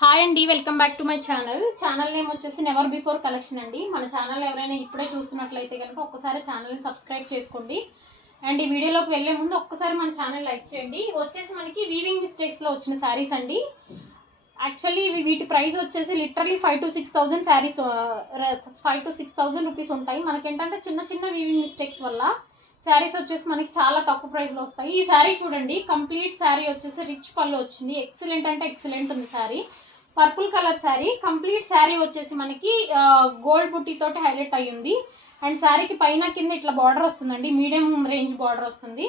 Hi అండి, welcome back to my channel name వచ్చేసి never before collection అండి. మన ఛానల్ ఎవరైనా ఇప్పుడే చూస్తున్నట్లయితే కనుక ఒక్కసారి ఛానల్ని సబ్స్క్రైబ్ చేసుకోండి. అండ్ ఈ వీడియోలోకి వెళ్ళే ముందు ఒక్కసారి మన ఛానల్ లైక్ చేయండి. వచ్చేసి మనకి వీవింగ్ మిస్టేక్స్లో వచ్చిన శారీస్ అండి. యాక్చువల్లీ వీటి ప్రైస్ వచ్చేసి literally 5,000 to 6,000 saris 5,000 to 6,000 rupees ఉంటాయి. మనకేంటంటే చిన్న చిన్న వీవింగ్ మిస్టేక్స్ వల్ల శారీస్ వచ్చేసి మనకి చాలా తక్కువ ప్రైస్లో వస్తాయి. ఈ శారీ చూడండి, కంప్లీట్ శారీ వచ్చేసి రిచ్ పళ్ళు వచ్చింది. ఎక్సలెంట్ అంటే ఎక్సలెంట్ ఉంది sari. Purple colour sari, complete sari వచ్చేసి మనకి గోల్డ్ బుట్టి తోటి హైలైట్ అయ్యింది. అండ్ శారీకి పైన కింద ఇట్లా బార్డర్ వస్తుందండి, మీడియం రేంజ్ బార్డర్ వస్తుంది.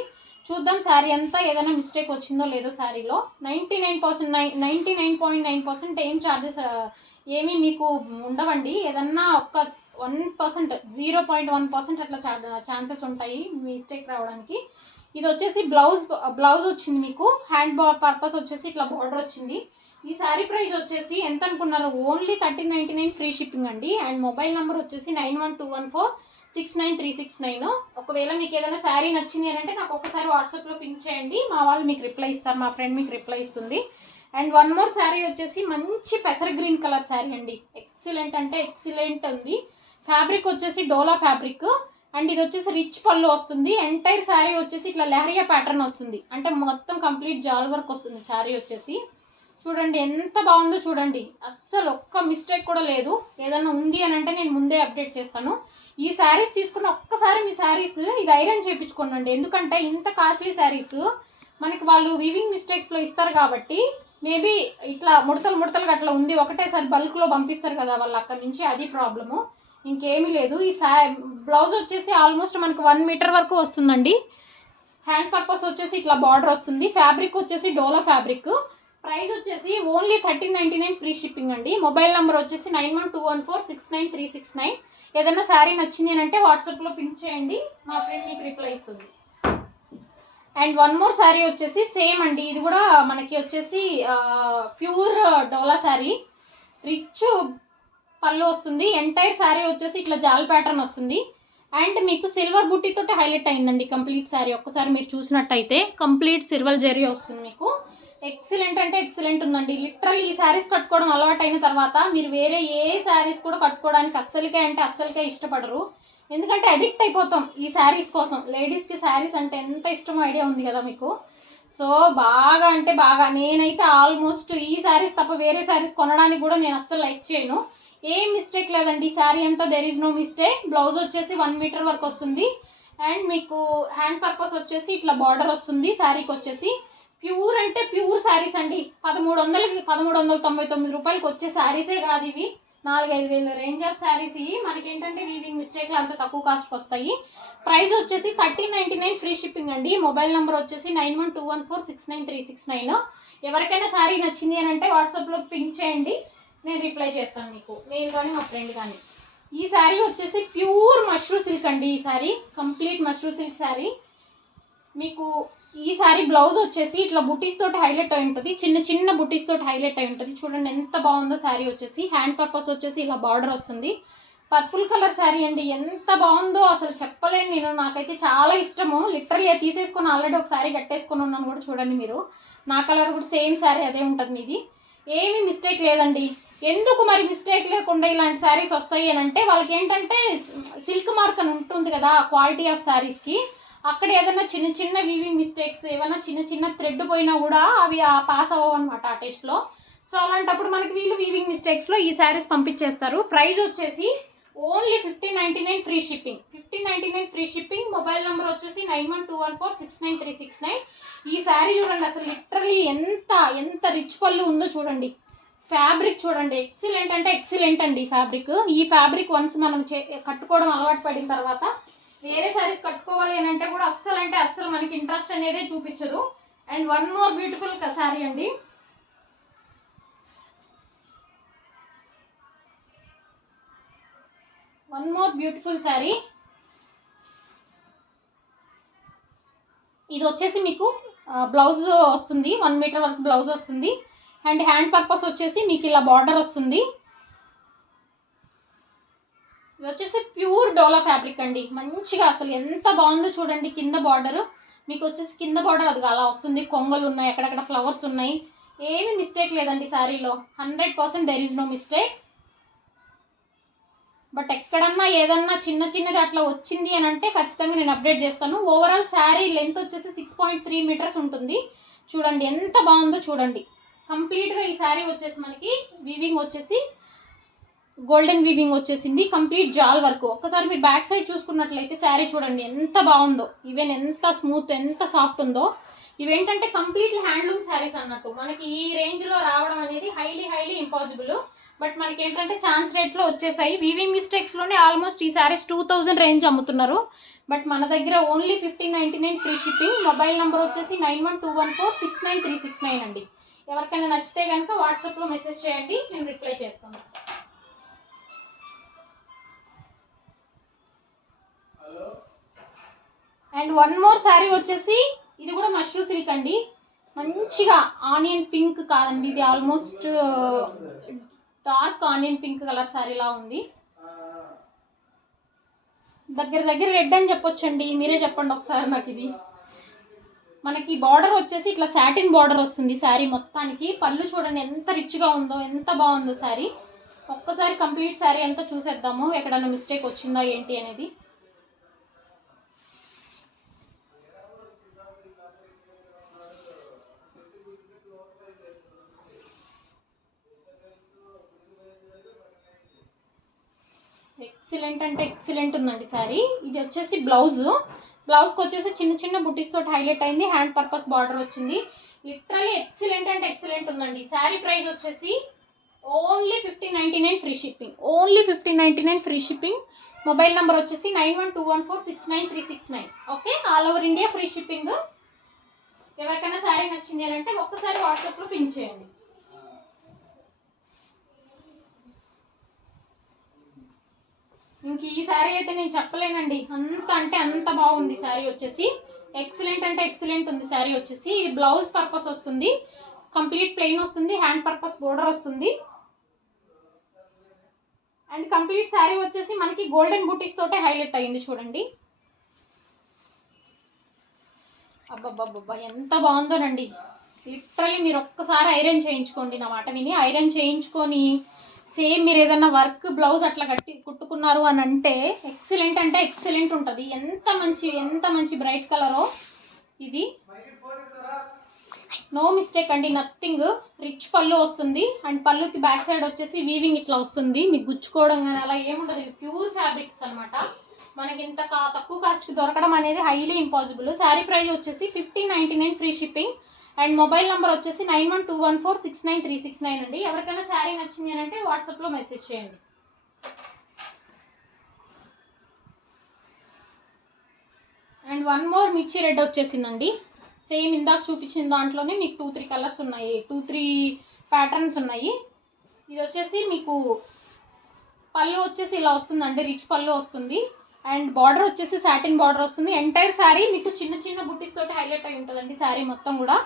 చూద్దాం శారీ అంతా ఏదైనా మిస్టేక్ వచ్చిందో లేదో. శారీలో 99.9% ఏం ఛార్జెస్ ఏమీ మీకు ఉండవండి. ఏదన్నా ఒక్క 1%, 0.1% అట్లా ఛాన్సెస్ ఉంటాయి మిస్టేక్ రావడానికి. ఇది వచ్చేసి బ్లౌజ్ వచ్చింది మీకు. హ్యాండ్ పర్పస్ వచ్చేసి ఇట్లా బార్డర్ వచ్చింది. ఈ శారీ ప్రైస్ వచ్చేసి ఎంత అనుకున్నారు? ఓన్లీ 1399 ఫ్రీ షిప్పింగ్ అండి. అండ్ మొబైల్ నెంబర్ వచ్చేసి 9121469369. ఒకవేళ మీకు ఏదైనా శారీ నచ్చింది అని అంటే నాకు ఒకసారి వాట్సాప్లో పింక్ చేయండి, మా వాళ్ళు మీకు రిప్లై ఇస్తారు, మా ఫ్రెండ్ మీకు రిప్లై ఇస్తుంది. అండ్ వన్ మోర్ శారీ వచ్చేసి మంచి పెసర గ్రీన్ కలర్ శారీ అండి. ఎక్సలెంట్ అంటే ఎక్సలెంట్ ఉంది. ఫ్యాబ్రిక్ వచ్చేసి డోలా ఫ్యాబ్రిక్. అండ్ ఇది వచ్చేసి రిచ్ పళ్ళు వస్తుంది. ఎంటైర్ శారీ వచ్చేసి ఇట్లా లెహరియా ప్యాటర్న్ వస్తుంది, అంటే మొత్తం కంప్లీట్ జాల్ వర్క్ వస్తుంది శారీ వచ్చేసి. చూడండి ఎంత బాగుందో చూడండి, అస్సలు ఒక్క మిస్టేక్ కూడా లేదు. ఏదైనా ఉంది అని అంటే నేను ముందే అప్డేట్ చేస్తాను. ఈ శారీస్ తీసుకున్న ఒక్కసారి మీ శారీస్ ఇది ఐరన్ చేయించుకోండి, ఎందుకంటే ఇంత కాస్ట్లీ శారీస్ మనకి వాళ్ళు వీవింగ్ మిస్టేక్స్లో ఇస్తారు కాబట్టి మేబీ ఇట్లా ముడతలు అట్లా ఉంది, ఒకటేసారి బల్క్లో పంపిస్తారు కదా వాళ్ళు అక్కడి నుంచి, అది ప్రాబ్లము, ఇంకేమీ లేదు. ఈ బ్లౌజ్ వచ్చేసి ఆల్మోస్ట్ మనకు 1 మీటర్ వరకు వస్తుందండి. హ్యాండ్ పర్పస్ వచ్చేసి ఇట్లా బార్డర్ వస్తుంది. ఫ్యాబ్రిక్ వచ్చేసి డోలా ఫ్యాబ్రిక్. ప్రైస్ వచ్చేసి ఓన్లీ 1399 ఫ్రీ షిప్పింగ్ అండి. మొబైల్ నెంబర్ వచ్చేసి 9121469369. ఏదైనా శారీ నచ్చింది అని అంటే వాట్సాప్లో పింక్ చేయండి, మా ఫ్రెండ్ మీకు రిప్లై ఇస్తుంది. అండ్ వన్ మోర్ శారీ వచ్చేసి సేమ్ అండి, ఇది కూడా మనకి వచ్చేసి ప్యూర్ డోలా శారీ, రిచ్ పళ్ళు వస్తుంది. ఎంటైర్ శారీ వచ్చేసి ఇట్లా జాల్ ప్యాటర్న్ వస్తుంది. అండ్ మీకు సిల్వర్ బుట్టితోటి హైలైట్ అయిందండి కంప్లీట్ శారీ. ఒక్కసారి మీరు చూసినట్టయితే కంప్లీట్ సిల్వర్ జరీ వస్తుంది మీకు. ఎక్సలెంట్ అంటే ఎక్సలెంట్ ఉందండి. లిటరల్ ఈ శారీస్ కట్టుకోవడం అలవాటు అయిన తర్వాత మీరు వేరే ఏ శారీస్ కూడా కట్టుకోవడానికి అస్సలకే ఇష్టపడరు, ఎందుకంటే అడిక్ట్ అయిపోతాం ఈ శారీస్ కోసం. లేడీస్కి శారీస్ అంటే ఎంత ఇష్టమో ఐడియా ఉంది కదా మీకు. సో బాగా అంటే బాగా, నేనైతే ఆల్మోస్ట్ ఈ శారీస్ తప్ప వేరే శారీస్ కొనడానికి కూడా నేను అస్సలు లైక్ చేయను. ఏం మిస్టేక్ లేదండి, శారీ అంతా there is no mistake. Blouse వచ్చేసి 1 మీటర్ వరకు వస్తుంది. అండ్ మీకు హ్యాండ్ పర్పస్ వచ్చేసి ఇట్లా బార్డర్ వస్తుంది. శారీకి వచ్చేసి ప్యూర్ అంటే ప్యూర్ శారీస్ అండి. 1399 రూపాయలకి వచ్చే శారీసే కాదు ఇవి, 4-5 వేల రేంజ్ ఆఫ్ శారీస్ ఇవి. మనకేంటంటే వీవింగ్ మిస్టేక్లు అంత తక్కువ కాస్ట్కి వస్తాయి. ప్రైస్ వచ్చేసి 1399 ఫ్రీ షిప్పింగ్ అండి. మొబైల్ నెంబర్ వచ్చేసి 9121469369. ఎవరికైనా శారీ నచ్చింది అని అంటే వాట్సాప్లో పింక్ చేయండి, నేను రిప్లై చేస్తాను మీకు, నేను కానీ మా ఫ్రెండ్ కానీ. ఈ శారీ వచ్చేసి ప్యూర్ మష్రూ సిల్క్ అండి. ఈ శారీ కంప్లీట్ మష్రూ సిల్క్ శారీ. మీకు ఈ శారీ బ్లౌజ్ వచ్చేసి ఇట్లా బుటీస్ తోటి హైలైట్ అయి ఉంటుంది, చిన్న బుటీస్ తోటి హైలైట్ అయి ఉంటుంది. చూడండి ఎంత బాగుందో శారీ వచ్చేసి. హ్యాండ్ పర్పస్ వచ్చేసి ఇలా బార్డర్ వస్తుంది. పర్పుల్ కలర్ శారీ అండి, ఎంత బాగుందో అసలు చెప్పలేను నేను. నాకైతే చాలా ఇష్టము. లిటరల్లీ తీసేసుకొని ఆల్రెడీ ఒక శారీ కట్టేసుకొని ఉన్నాను కూడా. చూడండి మీరు, నా కలర్ కూడా సేమ్ శారీ అదే ఉంటుంది మీది. ఏమీ మిస్టేక్ లేదండి. ఎందుకు మరి మిస్టేక్ లేకుండా ఇలాంటి శారీస్ వస్తాయి అని అంటే వాళ్ళకి ఏంటంటే సిల్క్ మార్క్ అని ఉంటుంది కదా క్వాలిటీ ఆఫ్ శారీస్కి, అక్కడ ఏదైనా చిన్న వీవింగ్ మిస్టేక్స్, ఏమైనా చిన్న థ్రెడ్ పోయినా కూడా అవి పాస్ అవ్వవు అనమాట ఆ టెస్ట్లో. సో అలాంటప్పుడు మనకి వీళ్ళు వీవింగ్ మిస్టేక్స్లో ఈ శారీస్ పంపించేస్తారు. ప్రైస్ వచ్చేసి only 1599 free shipping. 1599 free shipping. Mobile number వచ్చేసి 9121469369. ఈ శారీ చూడండి అసలు లిటరలీ ఎంత రిచ్ పళ్ళు ఉందో చూడండి. ఫ్యాబ్రిక్ చూడండి, ఎక్సలెంట్ అంటే ఎక్సలెంట్ అండి ఫ్యాబ్రిక్. ఈ ఫ్యాబ్రిక్ వన్స్ మనం కట్టుకోవడం అలవాటు పడిన తర్వాత వేరే శారీస్ కట్టుకోవాలి అని అంటే కూడా అస్సలు మనకి ఇంట్రెస్ట్ అనేదే చూపించదు. And one more beautiful sari అండి. One more beautiful sari. ఇది వచ్చేసి మీకు బ్లౌజ్ వస్తుంది, 1 మీటర్ వరకు బ్లౌజ్ వస్తుంది. అండ్ హ్యాండ్ పర్పస్ వచ్చేసి మీకు ఇలా బార్డర్ వస్తుంది. ఇది వచ్చేసి ప్యూర్ డోలా ఫ్యాబ్రిక్ అండి. మంచిగా అసలు ఎంత బాగుందో చూడండి. కింద బార్డర్ మీకు వచ్చేసి కింద బార్డర్ అది అలా వస్తుంది, కొంగలు ఉన్నాయి, అక్కడక్కడ ఫ్లవర్స్ ఉన్నాయి. ఏమి మిస్టేక్ లేదండి శారీలో, 100% there is no mistake. But ఎక్కడన్నా ఏదన్నా చిన్నది అట్లా వచ్చింది అని అంటే ఖచ్చితంగా నేను అప్డేట్ చేస్తాను. ఓవరాల్ శారీ లెంత్ వచ్చేసి 6.3 మీటర్స్ ఉంటుంది. చూడండి ఎంత బాగుందో చూడండి. కంప్లీట్గా ఈ శారీ వచ్చేసి మనకి వీవింగ్ వచ్చేసి గోల్డెన్ వీవింగ్ వచ్చేసింది, కంప్లీట్ జాల్ వర్క్. ఒక్కసారి మీరు బ్యాక్ సైడ్ చూసుకున్నట్లయితే శారీ చూడండి ఎంత బాగుందో, ఈవెన్ ఎంత స్మూత్ ఎంత సాఫ్ట్ ఉందో. ఇవేంటంటే కంప్లీట్లీ హ్యాండ్లూమ్ శారీస్ అన్నట్టు. మనకి ఈ రేంజ్లో రావడం అనేది హైలీ ఇంపాసిబుల్. బట్ మనకి ఏంటంటే ఛాన్స్ రేట్లో వచ్చేసాయి. వీవింగ్ మిస్టేక్స్లోనే ఆల్మోస్ట్ ఈ శారీస్ 2000 రేంజ్ అమ్ముతున్నారు. బట్ మన దగ్గర only 1599 free shipping. Mobile number వచ్చేసి 9121469369 అండి. ఎవరికైనా నచ్చితే కనుక వాట్సాప్లో మెసేజ్ చేయండి, నేను రిప్లై చేస్తాను. అండ్ వన్ మోర్ శారీ వచ్చేసి ఇది కూడా మష్రూ సిల్క్ అండి. మంచిగా ఆనియన్ పింక్ కాదండి, ఇది almost dark onion pink colour శారీలా ఉంది. దగ్గర రెడ్ అని చెప్పొచ్చండి, మీరే చెప్పండి ఒకసారి నాకు. ఇది మనకి బార్డర్ వచ్చేసి ఇట్లా సాటిన్ బార్డర్ వస్తుంది శారీ మొత్తానికి. పళ్ళు చూడండి ఎంత రిచ్గా ఉందో, ఎంత బాగుందో శారీ. ఒక్కసారి కంప్లీట్ శారీ అంతా చూసేద్దాము, ఎక్కడన్నా మిస్టేక్ వచ్చిందా ఏంటి అనేది. ఎక్సలెంట్ అంటే ఎక్సలెంట్ ఉందండి శారీ. ఇది వచ్చేసి బ్లౌజ్కి వచ్చేసి చిన్న బుట్టీస్ తోటి హైలైట్ అయింది. హ్యాండ్ పర్పస్ బార్డర్ వచ్చింది. లిటరలీ ఎక్సలెంట్ అంటే ఎక్సలెంట్ ఉందండి. శారీ ప్రైస్ వచ్చేసి only 1599 free shipping. Only 1599 free shipping. Mobile number వచ్చేసి 9121469369. Okay, all over India free shipping. ఎవరికైనా శారీ నచ్చింది అని అంటే ఒక్కసారి వాట్సాప్లో పింక్ చేయండి. ఇంక ఈ శారీ అయితే నేను చెప్పలేనండి, అంత అంటే అంత బాగుంది శారీ వచ్చేసి. ఎక్సలెంట్ అంటే ఎక్సలెంట్ ఉంది శారీ వచ్చేసి. ఇది బ్లౌజ్ పర్పస్ వస్తుంది, కంప్లీట్ ప్లెయిన్ వస్తుంది, హ్యాండ్ పర్పస్ బోర్డర్ వస్తుంది. అండ్ కంప్లీట్ శారీ వచ్చేసి మనకి గోల్డెన్ బూటీస్ తోటే హైలైట్ అయ్యింది చూడండి. అబ్బబ్బబ్బబ్బా ఎంత బాగుందోనండి. లిటరలీ మీరు ఒక్కసారి ఐరన్ చేయించుకోండి, నా మాట విని ఐరన్ చేయించుకొని సేమ్ మీరు ఏదైనా వర్క్ బ్లౌజ్ అట్లా కుట్టుకున్నారు అని అంటే ఎక్సలెంట్ ఉంటుంది. ఎంత మంచి బ్రైట్ కలరో ఇది. నో మిస్టేక్ అండి, నథింగ్. రిచ్ పళ్ళు వస్తుంది అండ్ పళ్ళుకి బ్యాక్ సైడ్ వచ్చేసి వీవింగ్ ఇట్లా వస్తుంది. మీకు గుచ్చుకోవడం కానీ అలా ఏముండదు. ప్యూర్ ఫ్యాబ్రిక్స్ అనమాట. మనకి ఇంత తక్కువ కాస్ట్కి దొరకడం అనేది హైలీ ఇంపాసిబుల్. శారీ ప్రైస్ వచ్చేసి 1599 free shipping. And mobile number వచ్చేసి 9121469369 అండి. ఎవరికైనా శారీ నచ్చింది అని అంటే వాట్సాప్లో మెసేజ్ చేయండి. అండ్ వన్ మోర్ మిర్చి రెడ్ వచ్చేసిందండి. సేమ్ ఇందాక చూపించిన దాంట్లోనే మీకు 2-3 కలర్స్ ఉన్నాయి, 2-3 ప్యాటర్న్స్ ఉన్నాయి. ఇది వచ్చేసి మీకు పళ్ళు వచ్చేసి ఇలా వస్తుందండి, రిచ్ పళ్ళు వస్తుంది. అండ్ బార్డర్ వచ్చేసి సాటిన్ బార్డర్ వస్తుంది. ఎంటైర్ శారీ మీకు చిన్న బుట్టీస్ తోటి హైలైట్ అయి ఉంటుందండి. శారీ మొత్తం కూడా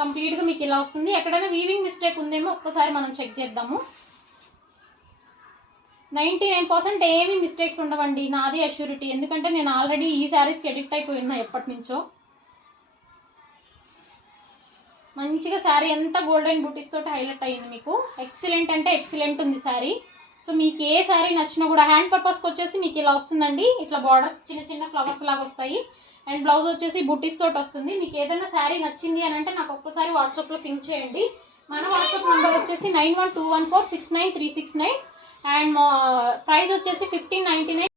కంప్లీట్గా మీకు ఇలా వస్తుంది. ఎక్కడైనా వీవింగ్ మిస్టేక్ ఉందేమో ఒక్కసారి మనం చెక్ చేద్దాము. 99% ఏమీ మిస్టేక్స్ ఉండవండి, నాది అష్యూరిటీ. ఎందుకంటే నేను ఆల్రెడీ ఈ శారీస్కి ఎడిక్ట్ అయిపోయి ఉన్నా ఎప్పటి నుంచో. మంచిగా శారీ అంతా గోల్డెన్ బూటీస్ తోటి హైలైట్ అయ్యింది మీకు. ఎక్సలెంట్ అంటే ఎక్సలెంట్ ఉంది శారీ. సో మీకు ఏ శారీ నచ్చినా కూడా హ్యాండ్ పర్పస్కి వచ్చేసి మీకు ఇలా వస్తుందండి. ఇట్లా బార్డర్స్ చిన్న ఫ్లవర్స్ లాగా వస్తాయి. అండ్ బ్లౌజ్ వచ్చేసి బుట్టీస్ తోటి వస్తుంది. మీకు ఏదైనా శారీ నచ్చింది అని అంటే నాకు ఒక్కసారి వాట్సాప్లో పింక్ చేయండి. మన వాట్సాప్ నెంబర్ వచ్చేసి 9121469369. అండ్ ప్రైస్ వచ్చేసి 1599.